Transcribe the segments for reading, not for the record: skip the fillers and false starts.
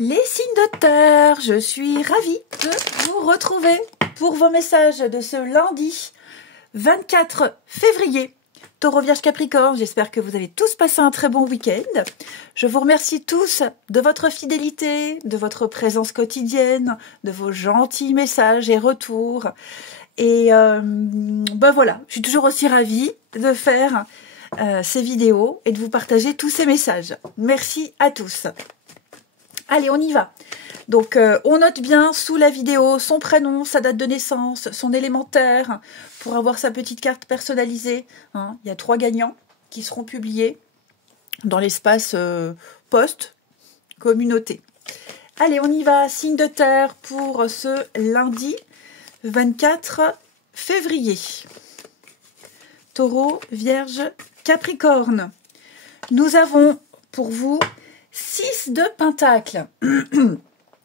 Les signes de terre, je suis ravie de vous retrouver pour vos messages de ce lundi 24 février. Taureau, Vierge, Capricorne, j'espère que vous avez tous passé un très bon week-end. Je vous remercie tous de votre fidélité, de votre présence quotidienne, de vos gentils messages et retours. Et ben voilà, je suis toujours aussi ravie de faire ces vidéos et de vous partager tous ces messages. Merci à tous. Allez, on y va. Donc, on note bien sous la vidéo son prénom, sa date de naissance, son élémentaire, pour avoir sa petite carte personnalisée. Hein. Il y a 3 gagnants qui seront publiés dans l'espace post communauté. Allez, on y va. Signe de terre pour ce lundi 24 février. Taureau, Vierge, Capricorne. Nous avons pour vous 6 de Pentacle.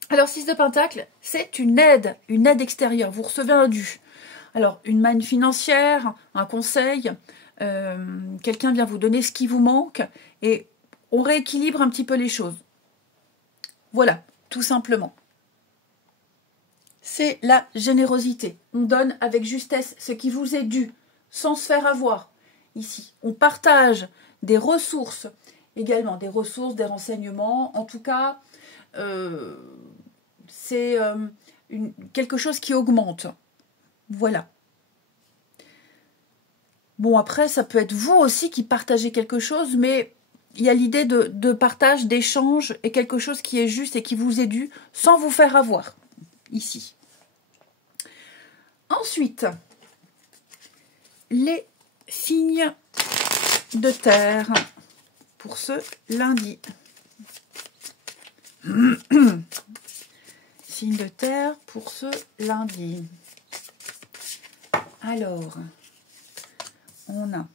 Alors, 6 de Pentacle, c'est une aide extérieure. Vous recevez un dû. Alors, une manne financière, un conseil, quelqu'un vient vous donner ce qui vous manque et on rééquilibre un petit peu les choses. Voilà, tout simplement. C'est la générosité. On donne avec justesse ce qui vous est dû, sans se faire avoir. Ici, on partage des ressources, également des ressources, des renseignements. En tout cas, c'est quelque chose qui augmente. Voilà. Bon, après, ça peut être vous aussi qui partagez quelque chose, mais il y a l'idée de partage, d'échange, et quelque chose qui est juste et qui vous est dû, sans vous faire avoir, ici. Ensuite, les signes de terre pour ce lundi. Signe de terre pour ce lundi. Alors, on a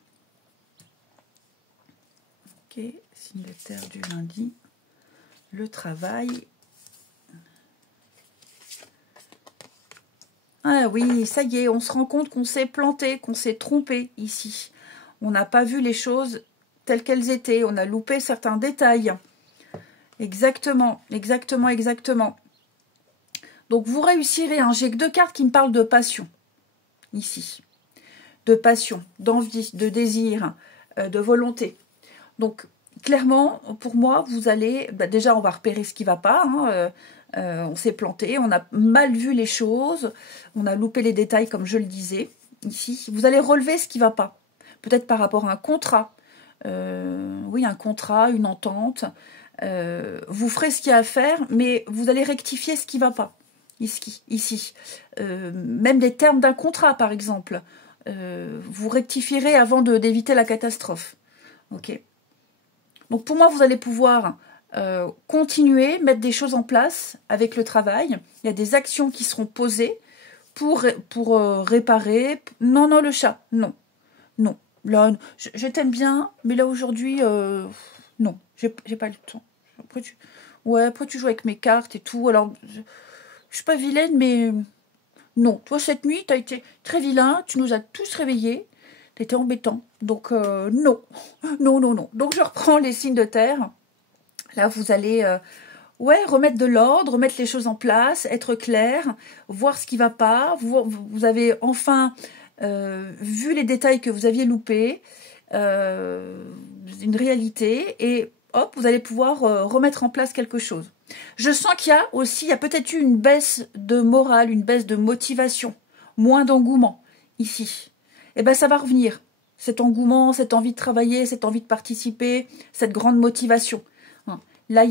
signe de terre du lundi, le travail. Ah oui, ça y est, on se rend compte qu'on s'est planté, qu'on s'est trompé ici. On n'a pas vu les choses telles qu'elles étaient, on a loupé certains détails. Exactement, exactement, exactement. Donc vous réussirez, hein. J'ai que 2 cartes qui me parlent de passion, ici. De passion, d'envie, de désir, de volonté. Donc clairement, pour moi, vous allez, déjà on va repérer ce qui ne va pas, hein, on s'est planté, on a mal vu les choses, on a loupé les détails comme je le disais, ici. Vous allez relever ce qui ne va pas, peut-être par rapport à un contrat, oui, un contrat, une entente, vous ferez ce qu'il y a à faire, mais vous allez rectifier ce qui ne va pas, ici. Même les termes d'un contrat, par exemple, vous rectifierez avant d'éviter la catastrophe. Ok. Donc pour moi, vous allez pouvoir continuer, mettre des choses en place avec le travail. Il y a des actions qui seront posées pour réparer. Non, le chat, non. Là, je t'aime bien, mais là aujourd'hui, non, j'ai pas le temps. Après tu joues avec mes cartes et tout. Alors, je suis pas vilaine, mais non. Toi, cette nuit, tu as été très vilain. Tu nous as tous réveillés. Tu étais embêtant. Donc, non. Donc, je reprends les signes de terre. Là, vous allez remettre de l'ordre, remettre les choses en place, être clair, voir ce qui ne va pas. Vous avez enfin vu les détails que vous aviez loupés, une réalité, et hop, vous allez pouvoir remettre en place quelque chose. Je sens qu'il y a peut-être eu une baisse de morale, une baisse de motivation, moins d'engouement ici. Et bien, ça va revenir. Cet engouement, cette envie de travailler, cette envie de participer, cette grande motivation. Là,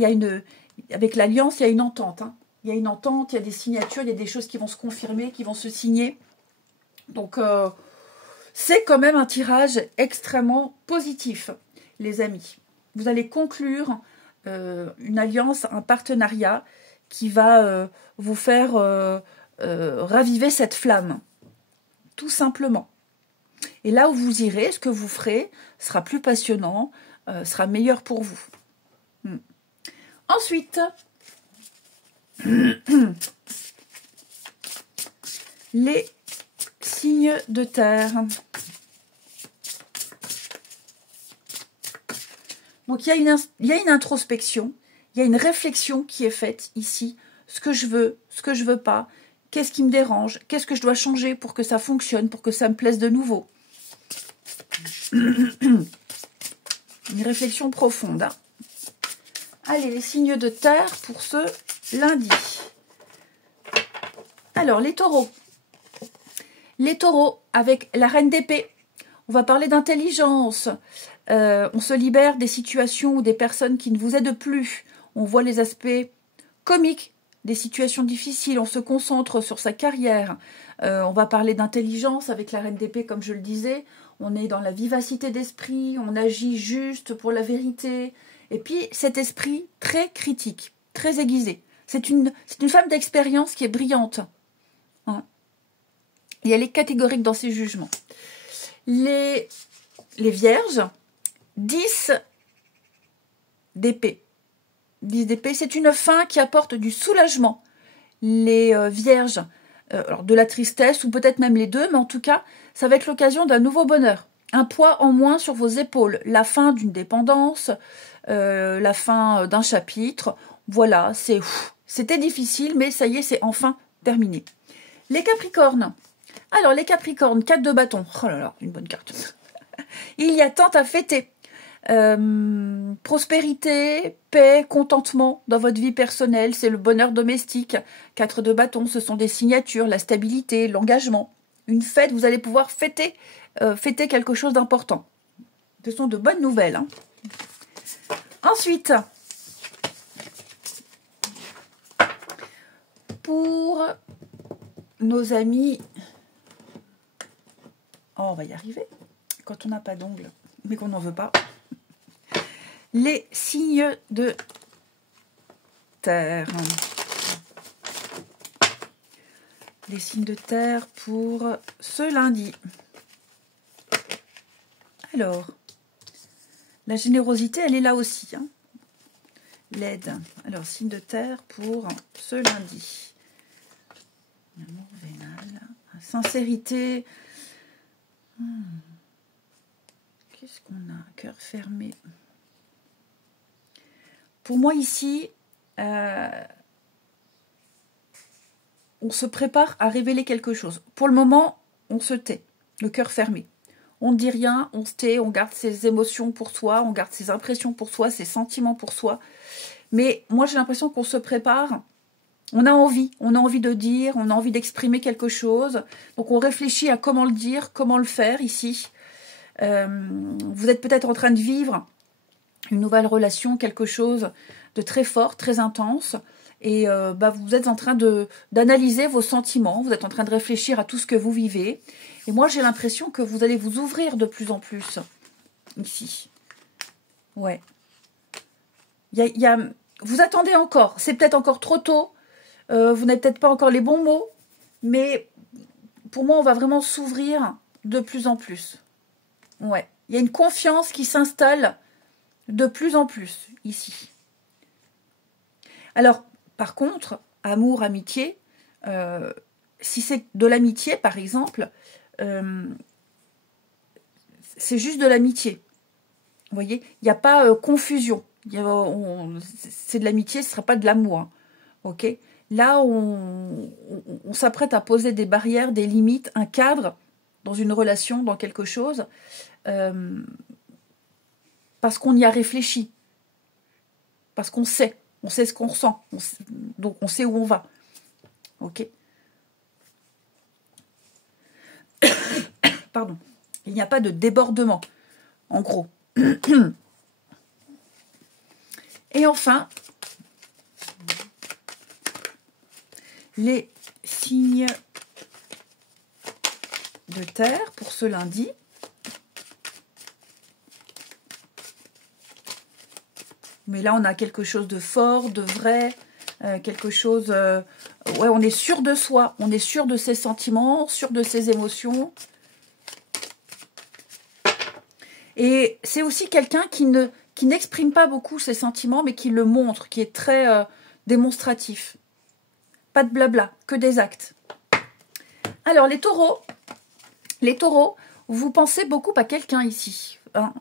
avec l'Alliance, il y a une entente. Hein. Il y a une entente, il y a des signatures, il y a des choses qui vont se confirmer, qui vont se signer. Donc, c'est quand même un tirage extrêmement positif, les amis. Vous allez conclure une alliance, un partenariat qui va vous faire raviver cette flamme, tout simplement. Et là où vous irez, ce que vous ferez sera plus passionnant, sera meilleur pour vous. Ensuite, les signes de terre. Donc il y a une introspection, Il y a une réflexion qui est faite ici. Ce que je veux pas. Qu'est-ce qui me dérange? Qu'est-ce que je dois changer pour que ça fonctionne, pour que ça me plaise de nouveau? Une réflexion profonde. Hein. Allez, les signes de terre pour ce lundi. Alors, les taureaux. Les taureaux, avec la reine d'épée. On va parler d'intelligence. On se libère des situations ou des personnes qui ne vous aident plus. On voit les aspects comiques des situations difficiles. On se concentre sur sa carrière. On va parler d'intelligence avec la reine d'épée, comme je le disais. On est dans la vivacité d'esprit. On agit juste pour la vérité. Et puis, cet esprit très critique, très aiguisé. C'est une femme d'expérience qui est brillante. Hein. Et elle est catégorique dans ses jugements. Les vierges, 10 d'épée. 10 d'épée, c'est une fin qui apporte du soulagement. Les vierges, alors de la tristesse ou peut-être même les deux, mais en tout cas, ça va être l'occasion d'un nouveau bonheur. Un poids en moins sur vos épaules. La fin d'une dépendance, la fin d'un chapitre. Voilà, c'était difficile, mais ça y est, c'est enfin terminé. Les Capricornes. Alors, les Capricornes, 4 de bâton. Oh là là, une bonne carte. Il y a tant à fêter. Prospérité, paix, contentement dans votre vie personnelle, c'est le bonheur domestique. 4 de bâton, ce sont des signatures, la stabilité, l'engagement. Une fête, vous allez pouvoir fêter quelque chose d'important. Ce sont de bonnes nouvelles. Hein. Ensuite, pour nos amis... Oh, on va y arriver quand on n'a pas d'ongles, mais qu'on n'en veut pas. Les signes de terre. Les signes de terre pour ce lundi. Alors, la générosité, elle est là aussi. Hein. L'aide. Alors, signe de terre pour ce lundi. Amour vénal. Sincérité. Qu'est-ce qu'on a? Cœur fermé. Pour moi, ici, on se prépare à révéler quelque chose. Pour le moment, on se tait, le cœur fermé. On ne dit rien, on se tait, on garde ses émotions pour soi, on garde ses impressions pour soi, ses sentiments pour soi. Mais moi, j'ai l'impression qu'on se prépare. On a envie de dire, on a envie d'exprimer quelque chose. Donc, on réfléchit à comment le dire, comment le faire ici. Vous êtes peut-être en train de vivre une nouvelle relation, quelque chose de très fort, très intense. Et vous êtes en train d'analyser vos sentiments, vous êtes en train de réfléchir à tout ce que vous vivez. Et moi, j'ai l'impression que vous allez vous ouvrir de plus en plus, ici. Ouais. Vous attendez encore, c'est peut-être encore trop tôt, vous n'avez peut-être pas encore les bons mots, mais pour moi, on va vraiment s'ouvrir de plus en plus. Ouais. Il y a une confiance qui s'installe de plus en plus, ici. Alors, par contre, amour, amitié, si c'est de l'amitié, par exemple, c'est juste de l'amitié. Vous voyez, il n'y a pas confusion. C'est de l'amitié, ce ne sera pas de l'amour. Hein. Ok. Là, on s'apprête à poser des barrières, des limites, un cadre dans une relation, dans quelque chose, parce qu'on y a réfléchi, parce qu'on sait ce qu'on ressent, donc on sait où on va. Ok. Pardon. Il n'y a pas de débordement, en gros. Et enfin, les signes de terre pour ce lundi. Mais là, on a quelque chose de fort, de vrai, quelque chose... ouais, on est sûr de soi, on est sûr de ses sentiments, sûr de ses émotions. Et c'est aussi quelqu'un qui n'exprime pas beaucoup ses sentiments, mais qui le montre, qui est très démonstratif. Pas de blabla, que des actes. Alors, les taureaux, vous pensez beaucoup à quelqu'un ici. Hein,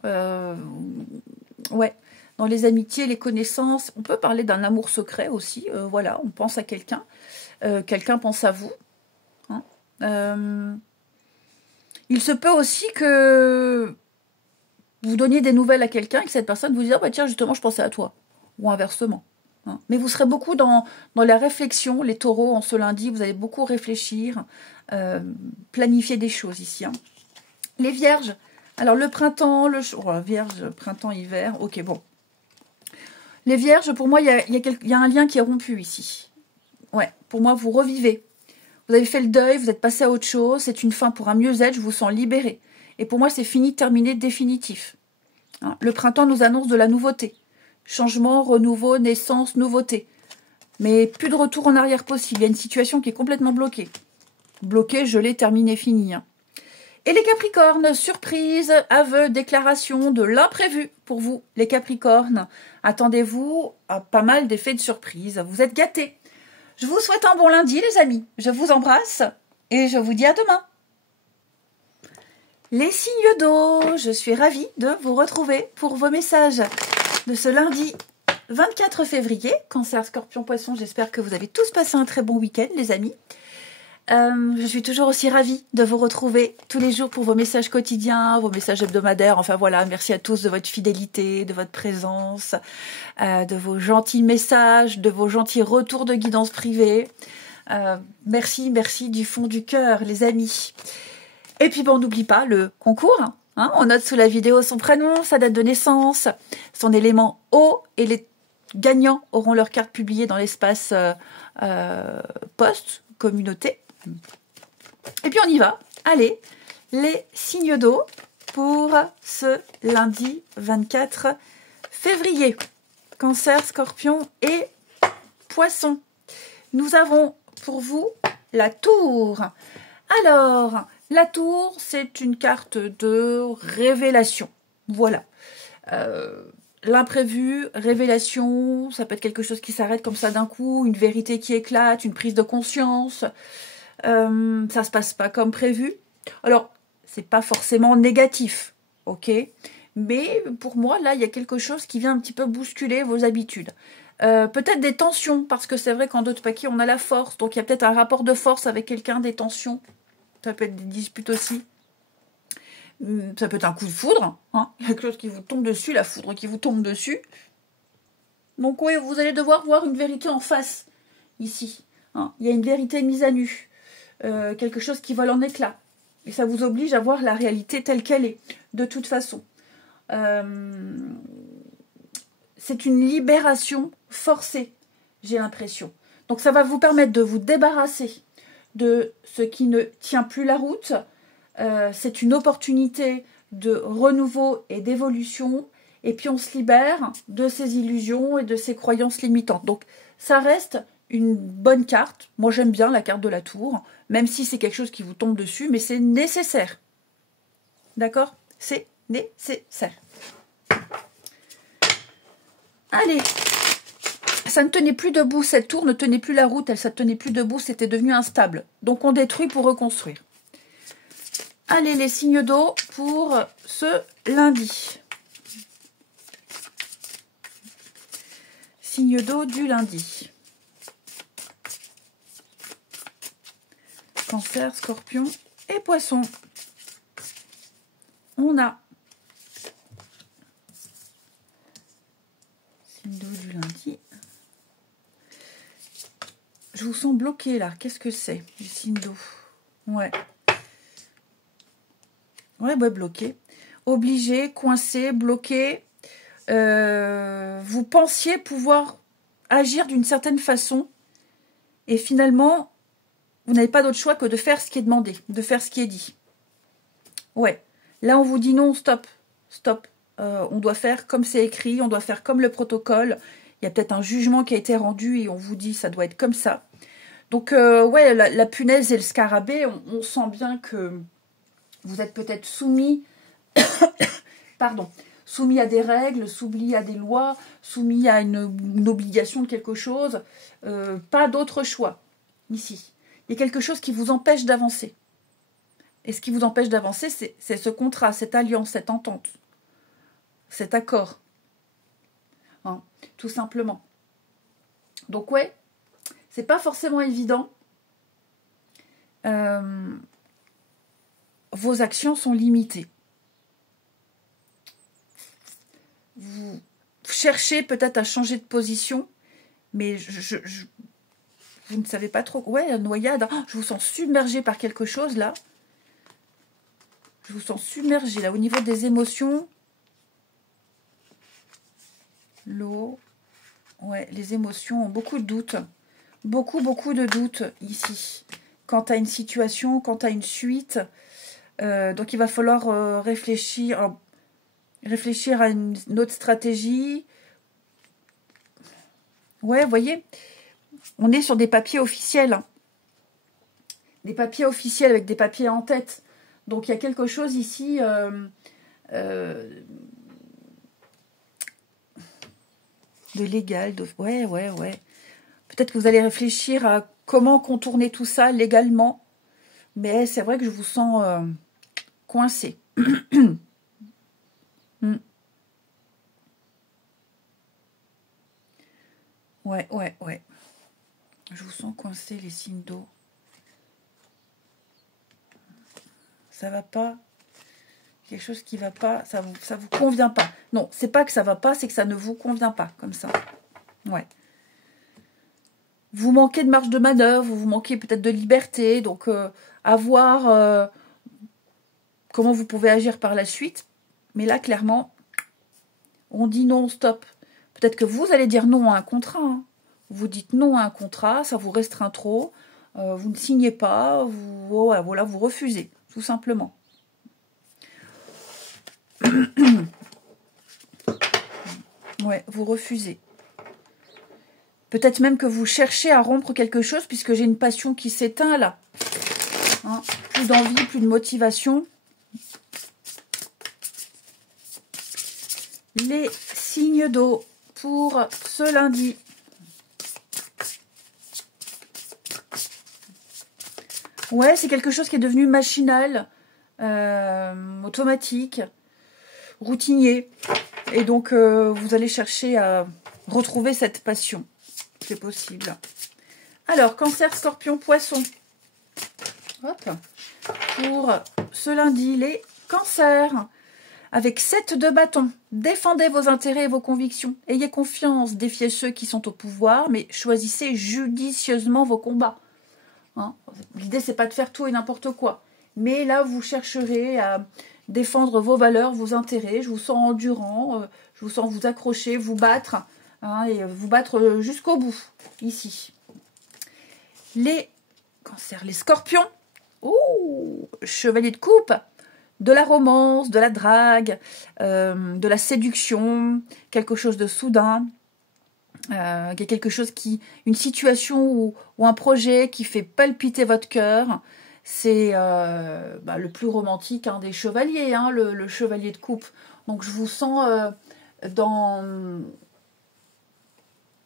ouais. dans les amitiés, les connaissances. On peut parler d'un amour secret aussi. Voilà, on pense à quelqu'un. Quelqu'un pense à vous. Hein. Il se peut aussi que vous donniez des nouvelles à quelqu'un et que cette personne vous dise « bah tiens, justement, je pensais à toi ». Ou inversement. Hein. Mais vous serez beaucoup dans la réflexion, les taureaux, en ce lundi. Vous allez beaucoup réfléchir, planifier des choses ici. Hein. Les vierges. Alors, le printemps, vierge, printemps, hiver. Ok, bon. Les vierges, pour moi, il y a un lien qui est rompu ici. Ouais, pour moi, vous revivez. Vous avez fait le deuil, vous êtes passé à autre chose. C'est une fin pour un mieux-être, je vous sens libéré. Et pour moi, c'est fini, terminé, définitif. Hein. Le printemps nous annonce de la nouveauté. Changement, renouveau, naissance, nouveauté. Mais plus de retour en arrière possible. Il y a une situation qui est complètement bloquée. Bloquée, gelée, terminée, finie. Hein. Et les Capricornes, surprise, aveu, déclaration de l'imprévu pour vous. Les Capricornes, attendez-vous à pas mal d'effets de surprise. Vous êtes gâtés. Je vous souhaite un bon lundi, les amis. Je vous embrasse et je vous dis à demain. Les signes d'eau, je suis ravie de vous retrouver pour vos messages de ce lundi 24 février. Cancer, Scorpion, Poisson, j'espère que vous avez tous passé un très bon week-end, les amis. Je suis toujours aussi ravie de vous retrouver tous les jours pour vos messages quotidiens, vos messages hebdomadaires. Enfin voilà, merci à tous de votre fidélité, de votre présence, de vos gentils messages, de vos gentils retours de guidance privée. Merci du fond du cœur, les amis. Et puis bon, on n'oublie pas le concours. Hein, on note sous la vidéo son prénom, sa date de naissance, son élément eau, et les gagnants auront leur carte publiée dans l'espace post, communauté. Et puis on y va. Allez, les signes d'eau pour ce lundi 24 février. Cancer, Scorpion et Poisson. Nous avons pour vous la tour. Alors, la tour, c'est une carte de révélation. Voilà. L'imprévu, révélation, ça peut être quelque chose qui s'arrête comme ça d'un coup, une vérité qui éclate, une prise de conscience. Ça se passe pas comme prévu. Alors, c'est pas forcément négatif, ok? Mais pour moi, là, il y a quelque chose qui vient un petit peu bousculer vos habitudes. Peut-être des tensions, parce que c'est vrai qu'en d'autres paquets, on a la force. Donc, il y a peut-être un rapport de force avec quelqu'un, des tensions. Ça peut être des disputes aussi. Ça peut être un coup de foudre. Hein, quelque chose qui vous tombe dessus, la foudre qui vous tombe dessus. Donc, oui, vous allez devoir voir une vérité en face, ici. Hein, il y a une vérité mise à nu. Quelque chose qui vole en éclats. Et ça vous oblige à voir la réalité telle qu'elle est, de toute façon. C'est une libération forcée, j'ai l'impression. Donc ça va vous permettre de vous débarrasser de ce qui ne tient plus la route. C'est une opportunité de renouveau et d'évolution. Et puis on se libère de ces illusions et de ces croyances limitantes. Donc ça reste une bonne carte. Moi, j'aime bien la carte de la tour, même si c'est quelque chose qui vous tombe dessus, mais c'est nécessaire. D'accord? C'est nécessaire. Allez. Ça ne tenait plus debout, cette tour ne tenait plus la route, ça ne tenait plus debout, c'était devenu instable. Donc, on détruit pour reconstruire. Allez, les signes d'eau pour ce lundi. Signe d'eau du lundi. Cancer, Scorpion et Poisson. On a signe d'eau du lundi. Je vous sens bloqué là. Qu'est-ce que c'est, du signe d'eau? Ouais. Ouais, bloqué. Obligé, coincé, bloqué. Vous pensiez pouvoir agir d'une certaine façon. Et finalement, vous n'avez pas d'autre choix que de faire ce qui est demandé, de faire ce qui est dit. Ouais. Là, on vous dit non, stop, stop. On doit faire comme c'est écrit, on doit faire comme le protocole. Il y a peut-être un jugement qui a été rendu et on vous dit ça doit être comme ça. Donc, ouais, la punaise et le scarabée, on sent bien que vous êtes peut-être soumis, pardon, soumis à des règles, soumis à des lois, soumis à une obligation de quelque chose. Pas d'autre choix, ici. Il y a quelque chose qui vous empêche d'avancer. Et ce qui vous empêche d'avancer, c'est ce contrat, cette alliance, cette entente, cet accord. hein, tout simplement. Donc ouais, c'est pas forcément évident. Vos actions sont limitées. Vous cherchez peut-être à changer de position, mais vous ne savez pas trop. Ouais, noyade. Oh, je vous sens submergé par quelque chose là. Je vous sens submergé là au niveau des émotions. L'eau. Ouais, les émotions ont beaucoup de doutes. Beaucoup de doutes ici. Quant à une situation, quant à une suite. Donc il va falloir réfléchir à une autre stratégie. Ouais, vous voyez, on est sur des papiers officiels. Hein. Des papiers officiels avec des papiers en tête. Donc il y a quelque chose ici... de légal. Ouais. Peut-être que vous allez réfléchir à comment contourner tout ça légalement. Mais c'est vrai que je vous sens coincé. Ouais. Je vous sens coincé, les signes d'eau. Ça va pas. Quelque chose qui va pas. Ça vous convient pas. Non, c'est pas que ça va pas, c'est que ça ne vous convient pas, comme ça. Ouais. Vous manquez de marge de manœuvre, vous manquez peut-être de liberté. Donc, à voir comment vous pouvez agir par la suite. Mais là, clairement, on dit non, stop. Peut-être que vous allez dire non à un contrat. Hein. Vous dites non à un contrat, ça vous restreint trop. Vous ne signez pas, voilà, vous refusez, tout simplement. Ouais, vous refusez. Peut-être même que vous cherchez à rompre quelque chose, puisque j'ai une passion qui s'éteint là. Hein, plus d'envie, plus de motivation. Les signes d'eau pour ce lundi. Ouais, c'est quelque chose qui est devenu machinal, automatique, routinier. Et donc, vous allez chercher à retrouver cette passion. C'est possible. Alors, Cancer, Scorpion, Poisson. Hop. Pour ce lundi, les cancers. Avec 7 de bâton, défendez vos intérêts et vos convictions. Ayez confiance, défiez ceux qui sont au pouvoir, mais choisissez judicieusement vos combats. Hein, l'idée, c'est pas de faire tout et n'importe quoi. Mais là, vous chercherez à défendre vos valeurs, vos intérêts. Je vous sens endurant, je vous sens vous accrocher, vous battre, hein, et vous battre jusqu'au bout, ici. Les cancers, les scorpions. Ouh, chevalier de coupe. De la romance, de la drague, de la séduction, quelque chose de soudain, quelque chose une situation ou un projet qui fait palpiter votre cœur. C'est le plus romantique des chevaliers, hein, le chevalier de coupe. Donc je vous sens dans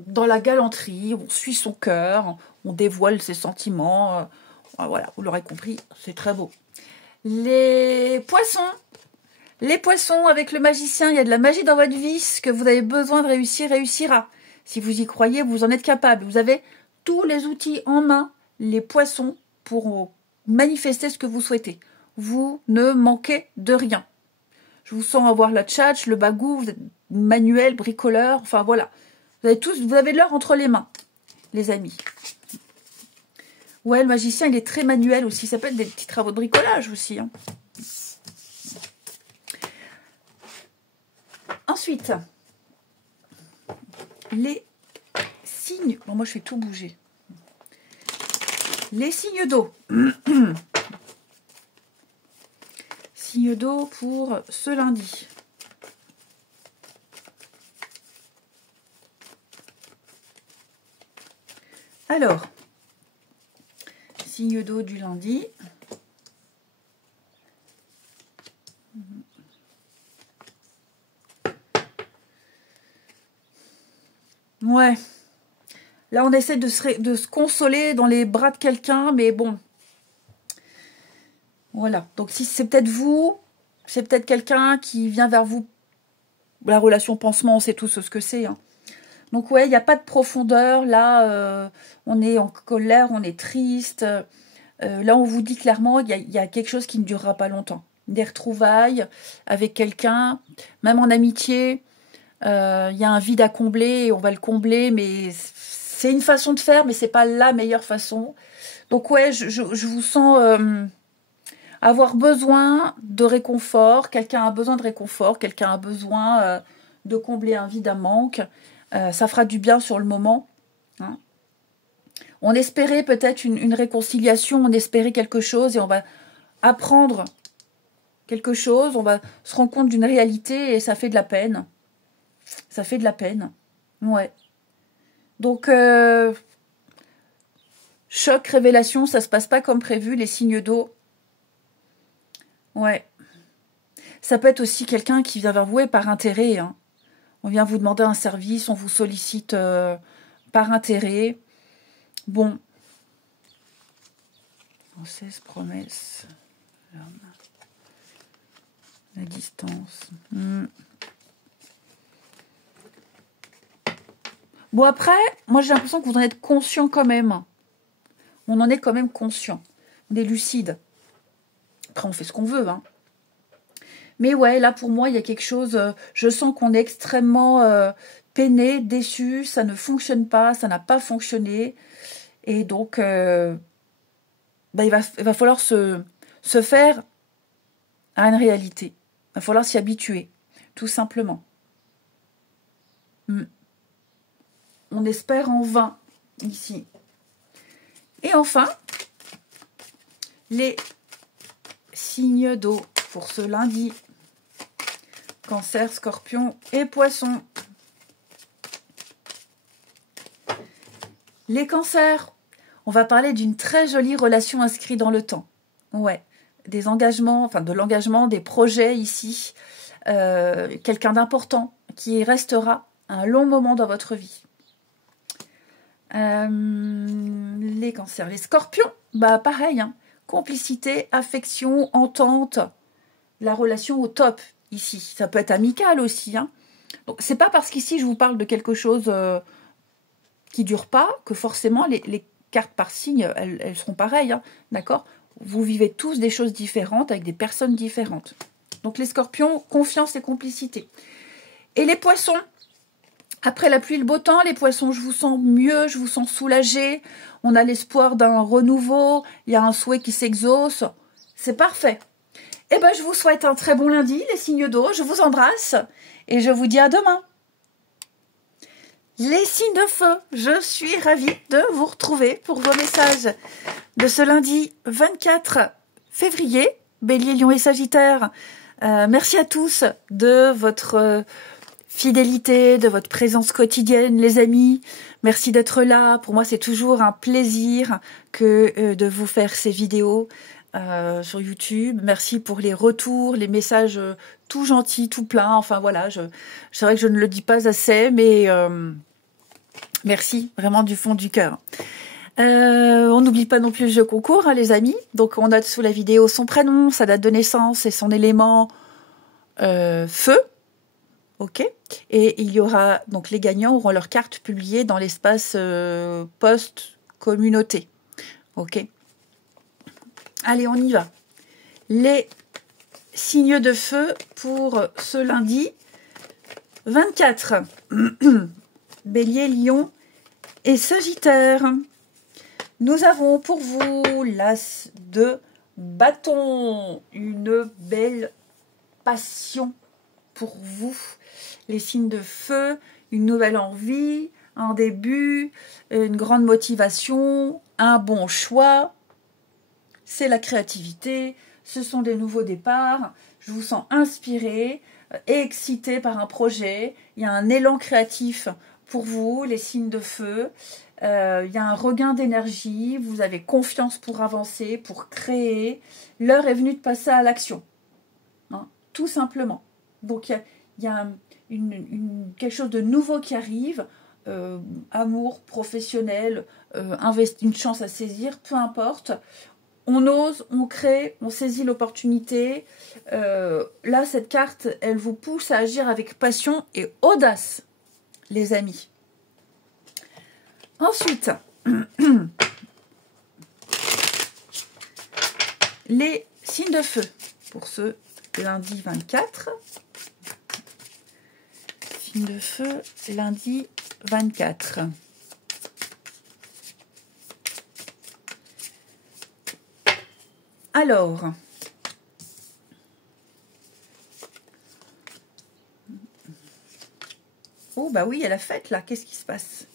la galanterie, on suit son cœur, on dévoile ses sentiments. Voilà, vous l'aurez compris, c'est très beau. Les poissons, avec le magicien, il y a de la magie dans votre vie. Ce que vous avez besoin de réussir, réussira. Si vous y croyez, vous en êtes capable. Vous avez tous les outils en main, les poissons, pour manifester ce que vous souhaitez. Vous ne manquez de rien. Je vous sens avoir la tchatch, le bagou, vous êtes manuel, bricoleur, enfin voilà. Vous avez de l'or entre les mains, les amis. Ouais, le magicien, il est très manuel aussi. Ça peut être des petits travaux de bricolage aussi. Hein. Ensuite, les signes... Bon, moi, je fais tout bouger. Les signes d'eau. Signes d'eau pour ce lundi. Alors... Signe d'eau du lundi. Ouais. Là, on essaie de se consoler dans les bras de quelqu'un, mais bon. Voilà. Donc, si c'est peut-être vous, c'est peut-être quelqu'un qui vient vers vous. La relation pansement, on sait tous ce que c'est. Hein. Donc ouais, il n'y a pas de profondeur. Là, on est en colère, on est triste. Là, on vous dit clairement, il y a quelque chose qui ne durera pas longtemps. Des retrouvailles avec quelqu'un, même en amitié. Il y a un vide à combler et on va le combler, mais c'est une façon de faire, mais c'est pas la meilleure façon. Donc ouais, je vous sens avoir besoin de réconfort. Quelqu'un a besoin de réconfort, quelqu'un a besoin de combler un vide, un manque. Ça fera du bien sur le moment. Hein. On espérait peut-être une réconciliation, on espérait quelque chose et on va apprendre quelque chose, on va se rendre compte d'une réalité et ça fait de la peine. Ça fait de la peine. Ouais. Donc, choc, révélation, ça se passe pas comme prévu, les signes d'eau. Ouais. Ça peut être aussi quelqu'un qui vient vers vous par intérêt. Hein. On vient vous demander un service, on vous sollicite par intérêt. Bon. Grossesse, promesse. La distance. Bon, après, moi j'ai l'impression que vous en êtes conscient quand même. On en est quand même conscient. On est lucide. Après, on fait ce qu'on veut. Hein. Mais ouais, là pour moi, il y a quelque chose. Je sens qu'on est extrêmement peiné, déçu. Ça ne fonctionne pas, ça n'a pas fonctionné. Et donc, il va falloir se faire à une réalité. Il va falloir s'y habituer, tout simplement. On espère en vain ici. Et enfin, les signes d'eau pour ce lundi. Cancer, Scorpion et Poisson. Les cancers, on va parler d'une très jolie relation inscrite dans le temps. Ouais, des engagements, enfin de l'engagement, des projets ici. Quelqu'un d'important qui restera un long moment dans votre vie. Les cancers, les scorpions, bah pareil, hein. Complicité, affection, entente, la relation au top ici. Ça peut être amical aussi. Hein. Donc c'est pas parce qu'ici je vous parle de quelque chose qui dure pas que forcément les cartes par signe elles seront pareilles. Hein. D'accord ? Vous vivez tous des choses différentes avec des personnes différentes. Donc les scorpions, confiance et complicité. Et les poissons. Après la pluie et le beau temps, les poissons, je vous sens mieux, je vous sens soulagé. On a l'espoir d'un renouveau, il y a un souhait qui s'exauce. C'est parfait. Eh bien, je vous souhaite un très bon lundi, les signes d'eau. Je vous embrasse et je vous dis à demain. Les signes de feu, je suis ravie de vous retrouver pour vos messages de ce lundi 24 février. Bélier, Lion et Sagittaire, merci à tous de votre fidélité, de votre présence quotidienne, les amis. Merci d'être là. Pour moi, c'est toujours un plaisir que de vous faire ces vidéos sur YouTube. Merci pour les retours, les messages tout gentils, tout pleins. Enfin voilà, c'est vrai que je ne le dis pas assez, mais merci vraiment du fond du cœur. On n'oublie pas non plus le jeu concours, hein, les amis. Donc on note sous la vidéo son prénom, sa date de naissance et son élément feu. Ok. Et il y aura donc les gagnants auront leurs cartes publiées dans l'espace post communauté. Ok. Allez, on y va. Les signes de feu pour ce lundi 24. Bélier, Lion et Sagittaire. Nous avons pour vous l'as de bâton. Une belle passion pour vous. Les signes de feu, une nouvelle envie, un début, une grande motivation, un bon choix. C'est la créativité, ce sont des nouveaux départs. Je vous sens inspiré, excité par un projet. Il y a un élan créatif pour vous, les signes de feu. Il y a un regain d'énergie. Vous avez confiance pour avancer, pour créer. L'heure est venue de passer à l'action. Hein, tout simplement. Donc, il y a quelque chose de nouveau qui arrive. Amour, professionnel, une chance à saisir, peu importe. On ose, on crée, on saisit l'opportunité. Là, cette carte, elle vous pousse à agir avec passion et audace, les amis. Ensuite, les signes de feu pour ce lundi 24. Signe de feu, lundi 24. Alors, oh bah oui, il y a la fête là, qu'est-ce qui se passe?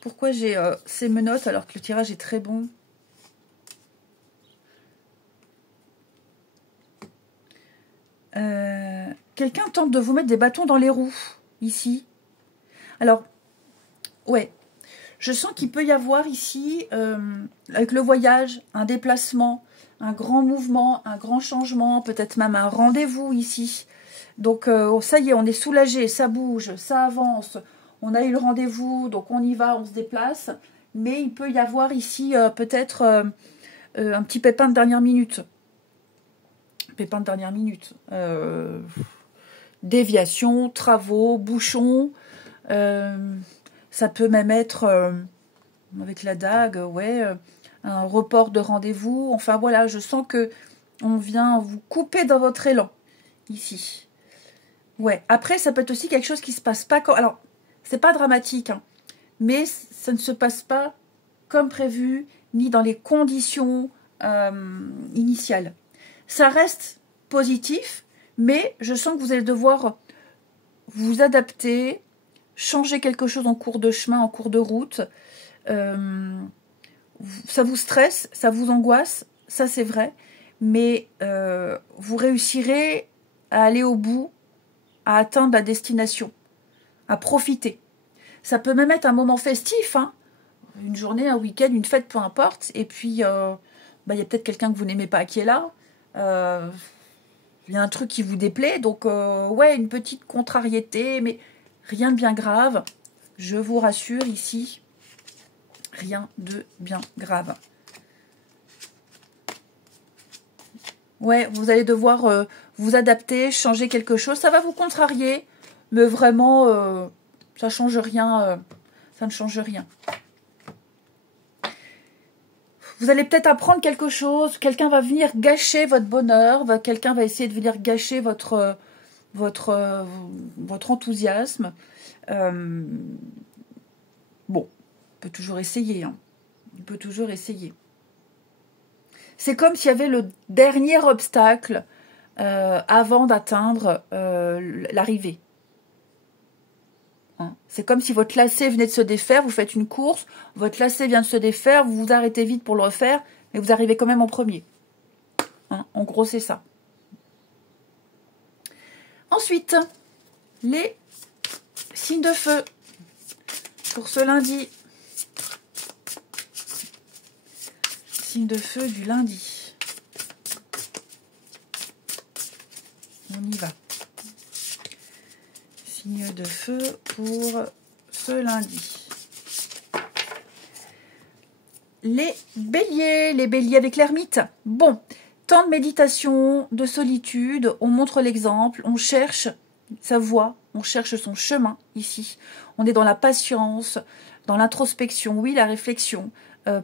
Pourquoi j'ai ces menottes alors que le tirage est très bon? Quelqu'un tente de vous mettre des bâtons dans les roues, ici. Alors, ouais, je sens qu'il peut y avoir ici, avec le voyage, un déplacement, un grand mouvement, un grand changement, peut-être même un rendez-vous ici. Donc, ça y est, on est soulagé, ça bouge, ça avance. On a eu le rendez-vous, donc on y va, on se déplace. Mais il peut y avoir ici, peut-être, un petit pépin de dernière minute. Pépin de dernière minute. Déviation, travaux, bouchons. Ça peut même être, avec la dague, ouais, un report de rendez-vous. Enfin voilà, je sens que on vient vous couper dans votre élan, ici. Ouais, après, ça peut être aussi quelque chose qui se passe pas comme... Alors, c'est pas dramatique, hein, mais ça ne se passe pas comme prévu, ni dans les conditions initiales. Ça reste positif, mais je sens que vous allez devoir vous adapter, changer quelque chose en cours de chemin, en cours de route. Ça vous stresse, ça vous angoisse, ça c'est vrai, mais vous réussirez à aller au bout, à atteindre la destination, à profiter. Ça peut même être un moment festif, hein, une journée, un week-end, une fête, peu importe, et puis y a peut-être quelqu'un que vous n'aimez pas qui est là, il y a un truc qui vous déplaît, donc ouais, une petite contrariété, mais rien de bien grave, je vous rassure ici, rien de bien grave. Ouais, vous allez devoir vous adapter, changer quelque chose, ça va vous contrarier, mais vraiment, ça change rien, ça ne change rien. Vous allez peut-être apprendre quelque chose, quelqu'un va venir gâcher votre bonheur, quelqu'un va essayer de venir gâcher votre enthousiasme. Bon, on peut toujours essayer, hein. On peut toujours essayer. C'est comme s'il y avait le dernier obstacle avant d'atteindre l'arrivée. Hein. C'est comme si votre lacet venait de se défaire, vous faites une course, votre lacet vient de se défaire, vous vous arrêtez vite pour le refaire, mais vous arrivez quand même en premier. Hein, en gros, c'est ça. Ensuite, les signes de feu pour ce lundi. Signe de feu du lundi. On y va. Signe de feu pour ce lundi. Les béliers avec l'ermite. Bon, temps de méditation, de solitude, on montre l'exemple, on cherche sa voie, on cherche son chemin ici. On est dans la patience, dans l'introspection, oui, la réflexion.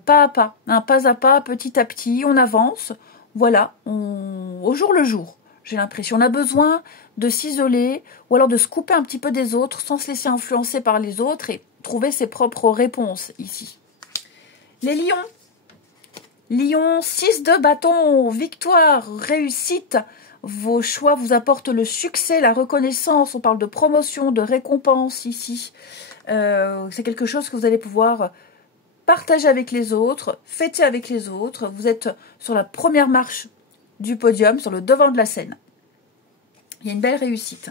Pas à pas, hein, pas à pas, petit à petit, on avance. Voilà, au jour le jour, j'ai l'impression. On a besoin de s'isoler ou alors de se couper un petit peu des autres sans se laisser influencer par les autres et trouver ses propres réponses ici. Les lions. Lion, 6 de bâton, victoire, réussite. Vos choix vous apportent le succès, la reconnaissance. On parle de promotion, de récompense ici. C'est quelque chose que vous allez pouvoir partager avec les autres, fêter avec les autres. Vous êtes sur la première marche du podium, sur le devant de la scène. Il y a une belle réussite.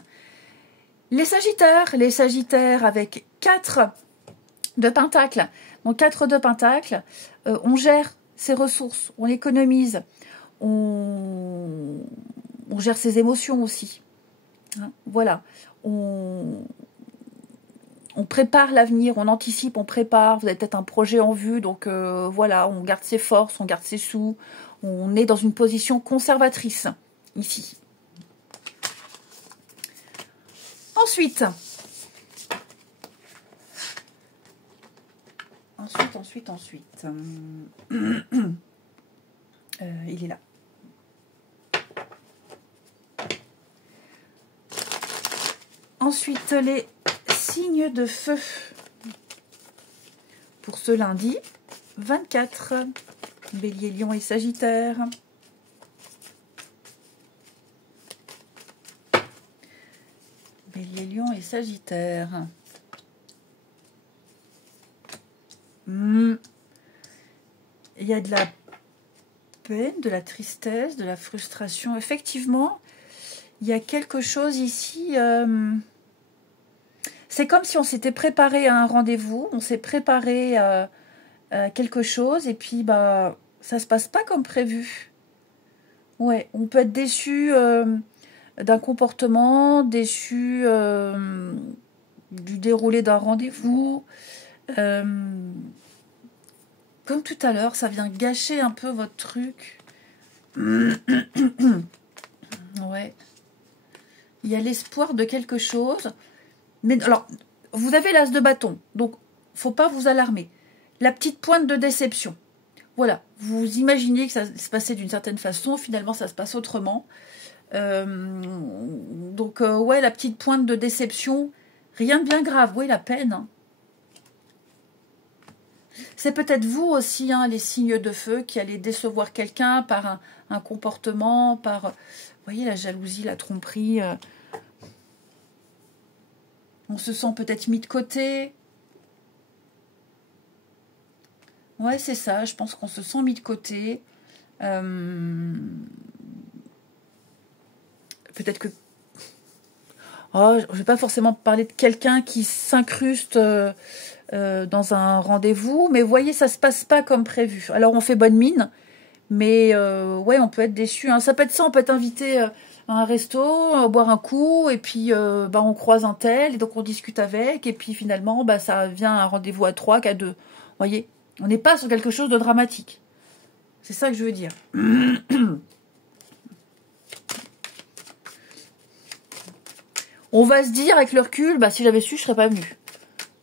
Les Sagittaires avec 4 de Pentacle. Donc 4 de Pentacle, on gère ses ressources, on économise, on gère ses émotions aussi. Hein, voilà, on prépare l'avenir, on anticipe, on prépare. Vous avez peut-être un projet en vue, donc voilà, on garde ses forces, on garde ses sous, On est dans une position conservatrice, ici. Ensuite, il est là. Ensuite, les signes de feu pour ce lundi 24. Bélier, Lion et Sagittaire. Bélier, Lion et Sagittaire. Il y a de la peine, de la tristesse, de la frustration. Effectivement, il y a quelque chose ici. C'est comme si on s'était préparé à un rendez-vous, on s'est préparé à quelque chose et puis bah ça se passe pas comme prévu. Ouais, on peut être déçu d'un comportement, déçu du déroulé d'un rendez-vous. Comme tout à l'heure, ça vient gâcher un peu votre truc. Ouais. Il y a l'espoir de quelque chose. Mais alors, vous avez l'as de bâton, donc faut pas vous alarmer. La petite pointe de déception. Voilà, vous imaginez que ça se passait d'une certaine façon, finalement ça se passe autrement. Ouais, la petite pointe de déception, rien de bien grave, oui, la peine. Hein. C'est peut-être vous aussi, hein, les signes de feu, qui allez décevoir quelqu'un par un comportement, par, vous voyez, la jalousie, la tromperie. On se sent peut-être mis de côté. Ouais, c'est ça, je pense qu'on se sent mis de côté. Peut-être que... Oh, je ne vais pas forcément parler de quelqu'un qui s'incruste dans un rendez-vous, mais vous voyez, ça ne se passe pas comme prévu. Alors, on fait bonne mine, mais ouais, on peut être déçu. Hein. Ça peut être ça, on peut être invité à un resto, boire un coup, et puis on croise un tel, et donc on discute avec, et puis finalement, ça vient un rendez-vous à 3 qu'à 2. Vous voyez, on n'est pas sur quelque chose de dramatique. C'est ça que je veux dire. On va se dire avec le recul, si j'avais su, je serais pas venue.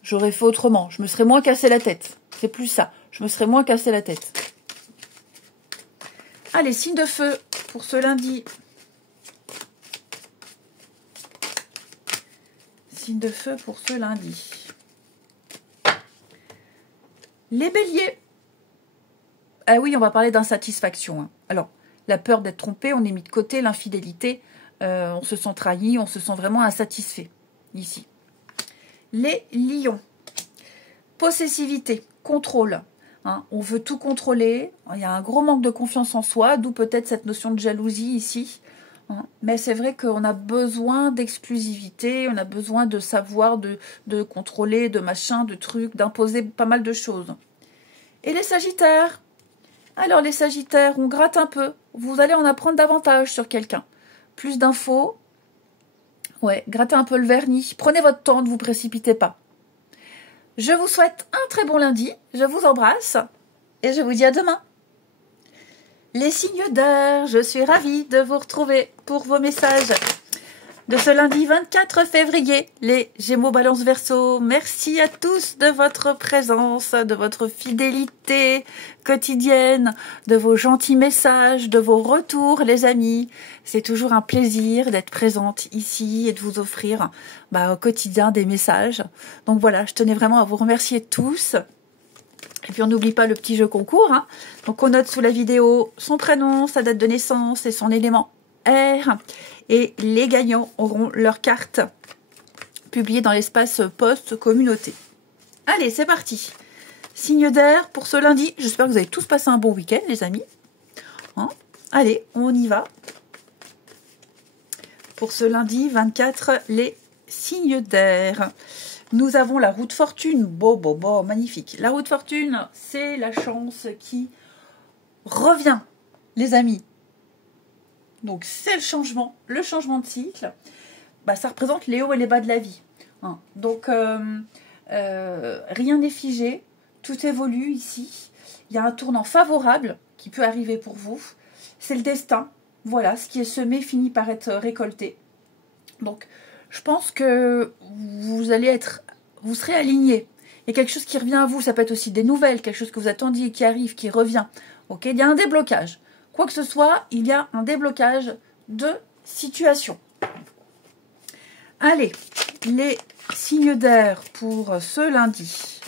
J'aurais fait autrement. Je me serais moins cassé la tête. C'est plus ça. Je me serais moins cassé la tête. Allez, signe de feu pour ce lundi. Signe de feu pour ce lundi. Les béliers. Ah oui, on va parler d'insatisfaction. Hein. Alors, la peur d'être trompé, on est mis de côté, l'infidélité, on se sent trahi, on se sent vraiment insatisfait, ici. Les lions. Possessivité, contrôle. Hein, on veut tout contrôler, il y a un gros manque de confiance en soi, d'où peut-être cette notion de jalousie ici. Hein, mais c'est vrai qu'on a besoin d'exclusivité, on a besoin de savoir, de contrôler, de machin, de trucs, d'imposer pas mal de choses. Et les sagittaires. Alors les sagittaires, on gratte un peu. Vous allez en apprendre davantage sur quelqu'un. Plus d'infos. Ouais, grattez un peu le vernis. Prenez votre temps, ne vous précipitez pas. Je vous souhaite un très bon lundi. Je vous embrasse. Et je vous dis à demain. Les signes d'air, je suis ravie de vous retrouver pour vos messages de ce lundi 24 février, les Gémeaux, Balance, Verseau. Merci à tous de votre présence, de votre fidélité quotidienne, de vos gentils messages, de vos retours, les amis. C'est toujours un plaisir d'être présente ici et de vous offrir au quotidien des messages. Donc voilà, je tenais vraiment à vous remercier tous. Et puis on n'oublie pas le petit jeu concours. Hein. Donc on note sous la vidéo son prénom, sa date de naissance et son élément R. Et les gagnants auront leur carte publiée dans l'espace post communauté. Allez, c'est parti. Signe d'air pour ce lundi. J'espère que vous avez tous passé un bon week-end, les amis. Hein, allez, on y va. Pour ce lundi 24, les signes d'air. Nous avons la roue de fortune. Bon, magnifique. La roue de fortune, c'est la chance qui revient, les amis. Donc, c'est le changement de cycle. Ça représente les hauts et les bas de la vie. Hein. Donc, rien n'est figé. Tout évolue ici. Il y a un tournant favorable qui peut arriver pour vous. C'est le destin. Voilà, ce qui est semé finit par être récolté. Donc, je pense que vous serez aligné. Il y a quelque chose qui revient à vous. Ça peut être aussi des nouvelles, quelque chose que vous attendiez qui arrive, qui revient. Ok, il y a un déblocage. Quoi que ce soit, il y a un déblocage de situation. Allez, les signes d'air pour ce lundi.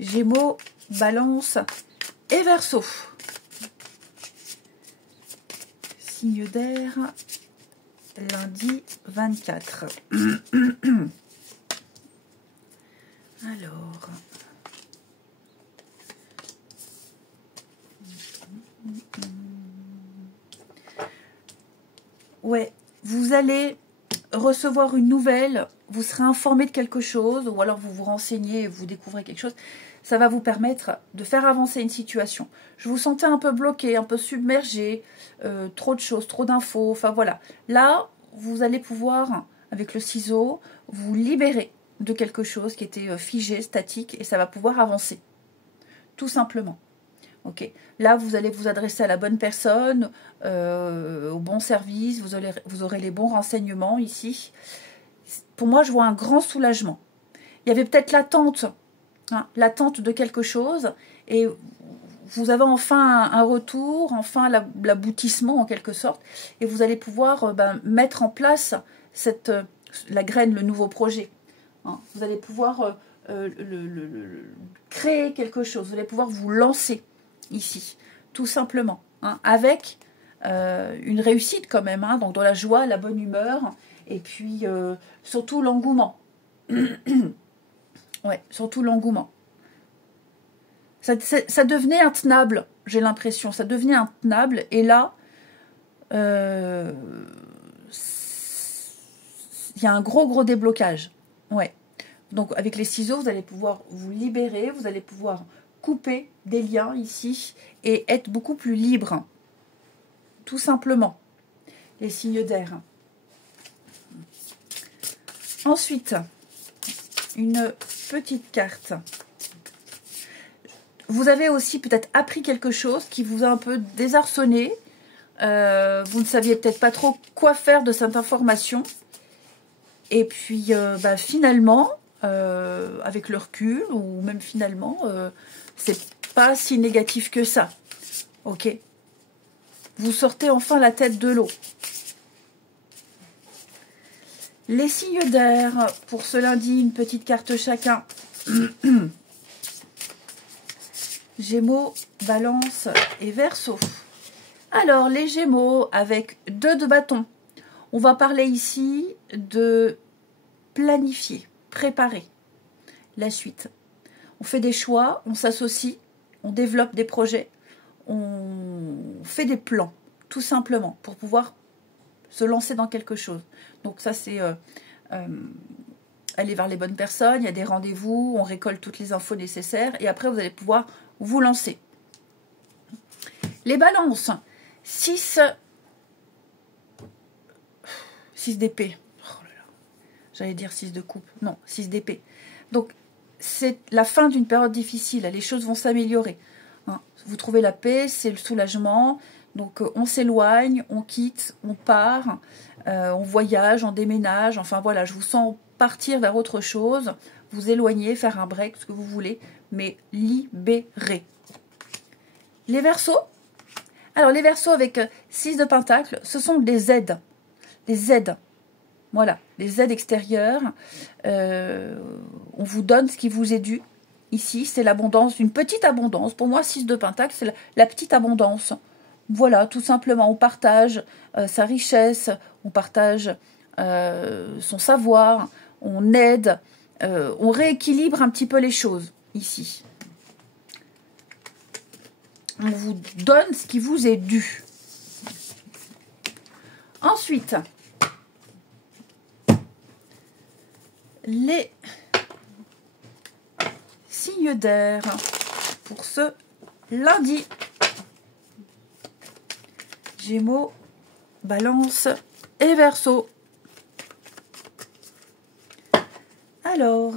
Gémeaux, Balance et Verseau. Signe d'air, lundi 24. Alors, ouais, vous allez recevoir une nouvelle, vous serez informé de quelque chose, ou alors vous vous renseignez et vous découvrez quelque chose. Ça va vous permettre de faire avancer une situation. Je vous sentais un peu bloqué, un peu submergé, trop de choses, trop d'infos, enfin voilà. Là, vous allez pouvoir, avec le ciseau, vous libérer de quelque chose qui était figé, statique, et ça va pouvoir avancer. Tout simplement. Ok. Là, vous allez vous adresser à la bonne personne, au bon service, vous aurez les bons renseignements ici. Pour moi, je vois un grand soulagement. Il y avait peut-être l'attente, l'attente de quelque chose, et vous avez enfin un retour, enfin l'aboutissement en quelque sorte, et vous allez pouvoir mettre en place la graine, le nouveau projet. Vous allez pouvoir créer quelque chose, vous allez pouvoir vous lancer ici, tout simplement, avec une réussite quand même, donc dans la joie, la bonne humeur, et puis surtout l'engouement. Ouais, surtout l'engouement. Ça devenait intenable, j'ai l'impression, ça devenait intenable, et là, il y a un gros déblocage. Ouais. Donc avec les ciseaux, vous allez pouvoir vous libérer, vous allez pouvoir couper des liens ici et être beaucoup plus libre. Tout simplement. Les signes d'air. Ensuite, une petite carte. Vous avez aussi peut-être appris quelque chose qui vous a un peu désarçonné. Vous ne saviez peut-être pas trop quoi faire de cette information. Et puis finalement, avec le recul, ou même finalement, c'est pas si négatif que ça. Ok. Vous sortez enfin la tête de l'eau. Les signes d'air pour ce lundi, une petite carte chacun. Gémeaux, Balance et Verseau. Alors, les Gémeaux avec 2 de bâton. On va parler ici de planifier, préparer la suite. On fait des choix, on s'associe, on développe des projets, on fait des plans, tout simplement, pour pouvoir se lancer dans quelque chose. Donc ça, c'est aller vers les bonnes personnes, il y a des rendez-vous, on récolte toutes les infos nécessaires, et après, vous allez pouvoir vous lancer. Les balances, 6 d'épée. Oh là là. J'allais dire 6 de coupe. Non, 6 d'épée. Donc, c'est la fin d'une période difficile. Les choses vont s'améliorer. Vous trouvez la paix, c'est le soulagement. Donc, on s'éloigne, on quitte, on part, on voyage, on déménage. Enfin, voilà, je vous sens partir vers autre chose, vous éloigner, faire un break, ce que vous voulez, mais libérer. Les Verseaux. Alors, les Verseaux avec 6 de Pentacle, ce sont des aides. Des aides. Voilà, des aides extérieures. On vous donne ce qui vous est dû. Ici, c'est l'abondance, une petite abondance. Pour moi, 6 de Pentacle, c'est la petite abondance. Voilà, tout simplement, on partage sa richesse, on partage son savoir, on aide, on rééquilibre un petit peu les choses, ici. On vous donne ce qui vous est dû. Ensuite, les signes d'air pour ce lundi. Gémeaux, Balance et Verseau. Alors,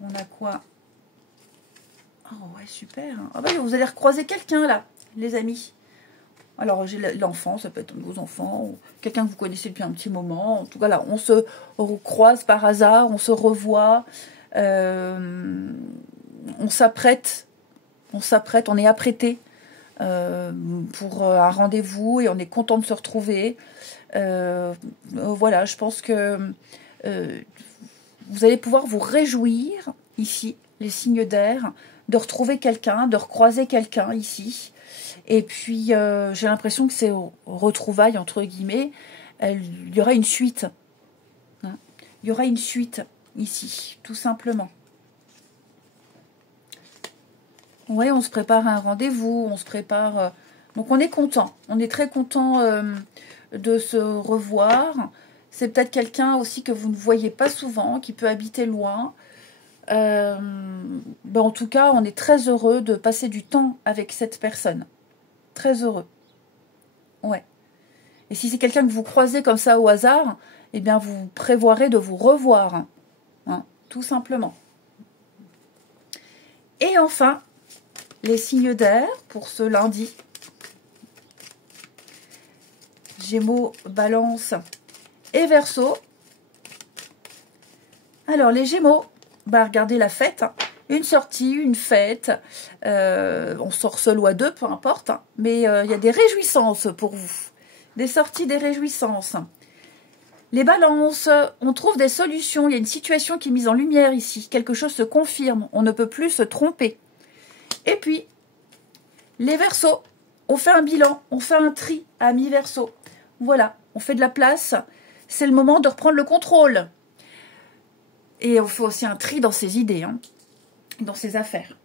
on a quoi? Oh ouais, super. Ah bah, vous allez recroiser quelqu'un là, les amis. Alors, j'ai l'enfant, ça peut être un de vos enfants, ou quelqu'un que vous connaissez depuis un petit moment. En tout cas, là, on se recroise par hasard, on se revoit, on s'apprête, on est apprêté pour un rendez-vous et on est content de se retrouver. Voilà, je pense que vous allez pouvoir vous réjouir ici, les signes d'air, de retrouver quelqu'un, de recroiser quelqu'un ici. Et puis, j'ai l'impression que ces retrouvailles, entre guillemets, il y aura une suite. Hein, il y aura une suite ici, tout simplement. Oui, on se prépare à un rendez-vous, on se prépare... donc, on est content. On est très content de se revoir. C'est peut-être quelqu'un aussi que vous ne voyez pas souvent, qui peut habiter loin. En tout cas, on est très heureux de passer du temps avec cette personne. Très heureux. Ouais. Et si c'est quelqu'un que vous croisez comme ça au hasard, eh bien, vous prévoirez de vous revoir. Hein, tout simplement. Et enfin, les signes d'air pour ce lundi. Gémeaux, Balance et Verseau. Alors, les Gémeaux, regardez la fête. Une sortie, une fête, on sort seul ou à deux, peu importe, hein, mais il y a des réjouissances pour vous, des sorties, des réjouissances. Les balances, on trouve des solutions, il y a une situation qui est mise en lumière ici, quelque chose se confirme, on ne peut plus se tromper. Et puis, les Verseaux, on fait un bilan, on fait un tri à mi-Verseau. Voilà, on fait de la place, c'est le moment de reprendre le contrôle. Et on fait aussi un tri dans ses idées, hein, dans ses affaires.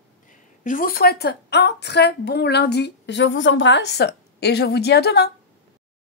Je vous souhaite un très bon lundi. Je vous embrasse et je vous dis à demain.